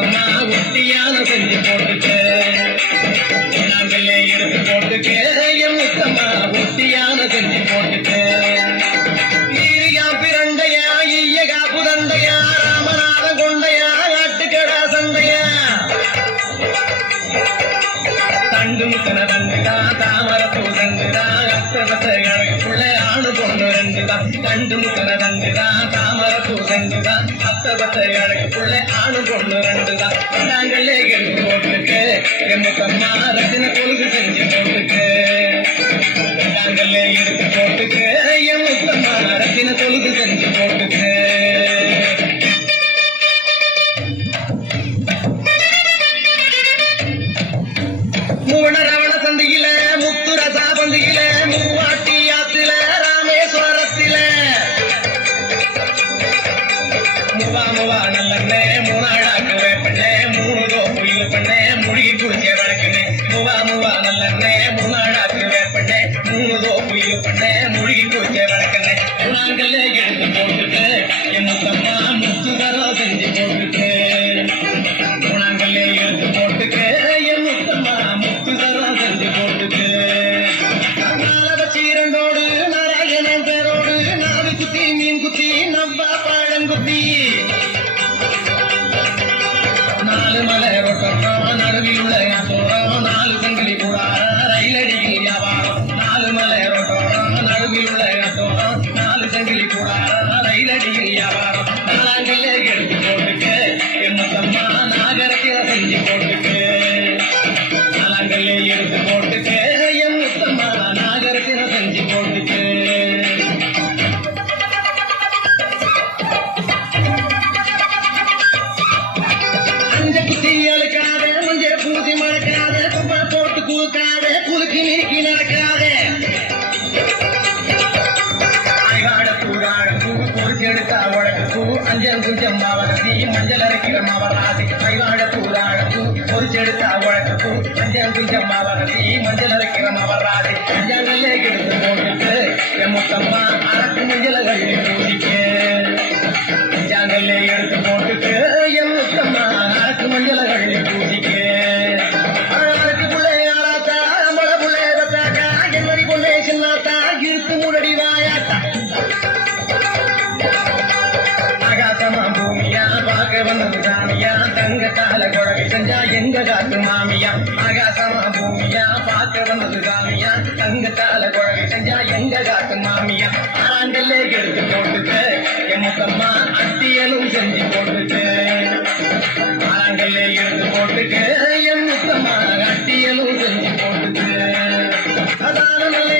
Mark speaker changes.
Speaker 1: என் குட்டியான செஞ்சு போட்டுட்டு நாங்களே எடுத்து போட்டுக்க. என் முத்தம்மா குட்டியான செஞ்சு போட்டுக்க. ஈரியா பிறண்டையா ஈய காப்பு ராமநாத கொண்டையா ஆட்டுக்கடா தண்டு முத்தன பொண்ணு ரெண்டுதா தண்டு முத்தன தண்டுதா தாமர தூதண்டுதா அத்தவத்த கணக்குள்ள ஆணு பொண்ணு ரெண்டுதா. நாங்களே எடுத்து போட்டுக்கு எம்மத்தம்மா ரத்தின கொழுகு செஞ்சு போட்டுக்கு. நாங்களே எடுத்து போட்டுக்கு எம்மத்தம்மா ரத்தின கொழுகு செஞ்சு போட்டுக்கு. போட்டுட்டு என் முத்தம்மா செஞ்சு போட்டுட்டு. குணங்களே எடுத்து போட்டுக்கு என் முத்தம்மா முத்துதரம் செஞ்சு போட்டுக்கு சீரண்டோடு நாராயணன் பேரோடு நாலு குத்தி மீன் குத்தி நவ்வா நாலு மலை வியாபாரம் நாங்களே எடுத்து போட்டுக்கு என் முத்தம்மா செஞ்சு போட்டுக்கு நாங்களே எடுத்து போட்டுக்கு என் முத்தம்மா செஞ்சு போட்டுக்கு அஞ்ச குத்தி அழுக்காத பூசி மறக்காத போட்டு குலுக்கி நீக்கி நடக்காத. அஞ்சல் குஞ்சம் மஞ்சள் அரைக்கிற அவராசி கைவாழ கூடாட பொறிச்செடுத்த பொறிச்செடுத்தா உடக்கு பூ அஞ்சல் மஞ்சள் அரைக்கிற அவராசி அஞ்சங்களே கெடுத்து போட்டு என் முத்தம்மா அரக்கு மஞ்சள் கழுவி பூசிக்கு. ஜாங்கல்லே எடுத்து போட்டுட்டு பார்க்க வந்தது சாமியா கால குழவி செஞ்சா எங்க காத்து மாமியா ஆகாசமா பூமியா பார்க்க வந்தது சாமியா தங்க கால குழவி செஞ்சா எங்க காத்து மாமியா ஆண்டல்லே எடுத்து போட்டுட்டு என் முத்தம்மா அத்தியலும் செஞ்சு போட்டுட்டு ஆண்டல்லே எடுத்து போட்டுட்டு என் முத்தம்மா அத்தியலும் செஞ்சு போட்டுட்டு அதான நல்ல